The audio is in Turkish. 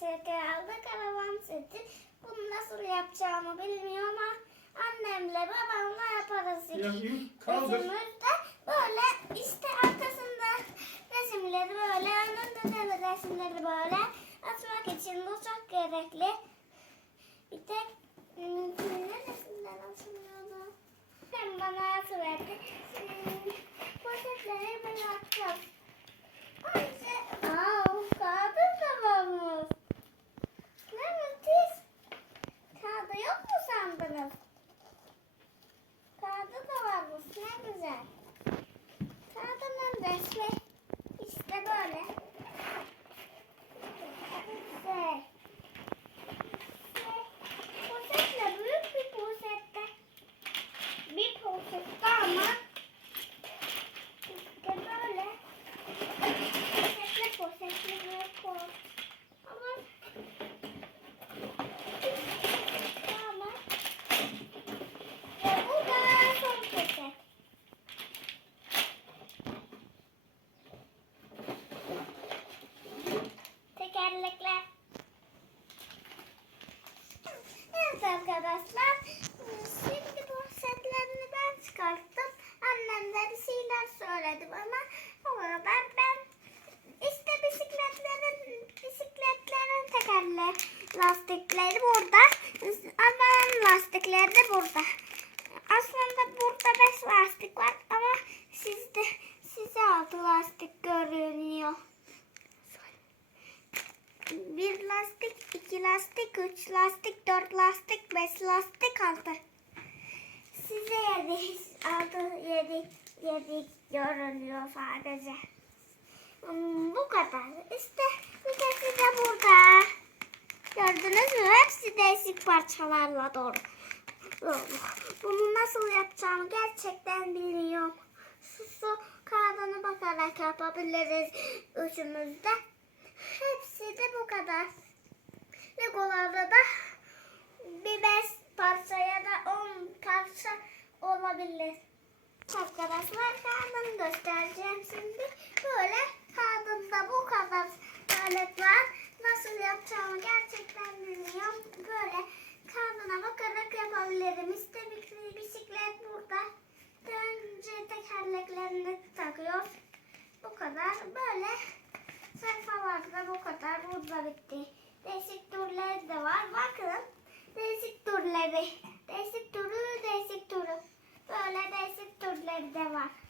karavan seti. Bunu nasıl yapacağımı bilmiyorum ama annemle babamla yaparız. Ya iyi, kaldır. Resimimizde böyle işte arkasında resimleri böyle önünde de resimleri böyle atmak için bu çok gerekli. Bir tek neresinden atılıyordu? Hem bana atıverdi. Hmm, Poşetleri ben attım. Aa, Tekerlekler. Evet arkadaşlar. Şimdi poşetlerini ben çıkarttım. Annem de bir şeyler söyledi bana. O kadar ben işte bisikletlerin bisikletlerin tekerle lastikleri burada. Arabanın lastikleri de burada. Aslında burada beş lastik var ama sizde size altı lastik görünüyor. Bir lastik, iki lastik, üç lastik, dört lastik, beş lastik, altı. Size yedi, altı, yedi, yedi görünüyor sadece. Hmm, bu kadar. İşte vitesi de burada. Gördünüz mü? Hepsi değişik parçalarla dolu. Bunu nasıl yapacağımı gerçekten bilmiyorum. Su, su bakarak yapabiliriz üçümüzde. Hepsi de bu kadar. Legolarda da bir beş parça ya da on parça olabilir. Arkadaşlar kağıdını göstereceğim şimdi. Böyle kağıdında bu kadar alet var. Nasıl yapacağımı gerçekten bilmiyorum. Böyle kağıdına bakarak yapabilirim. İşte bisiklet burada. Önce tekerleklerini takıyoruz. Bu kadar. Böyle sayfalarda bu kadar. Burada bitti. De var.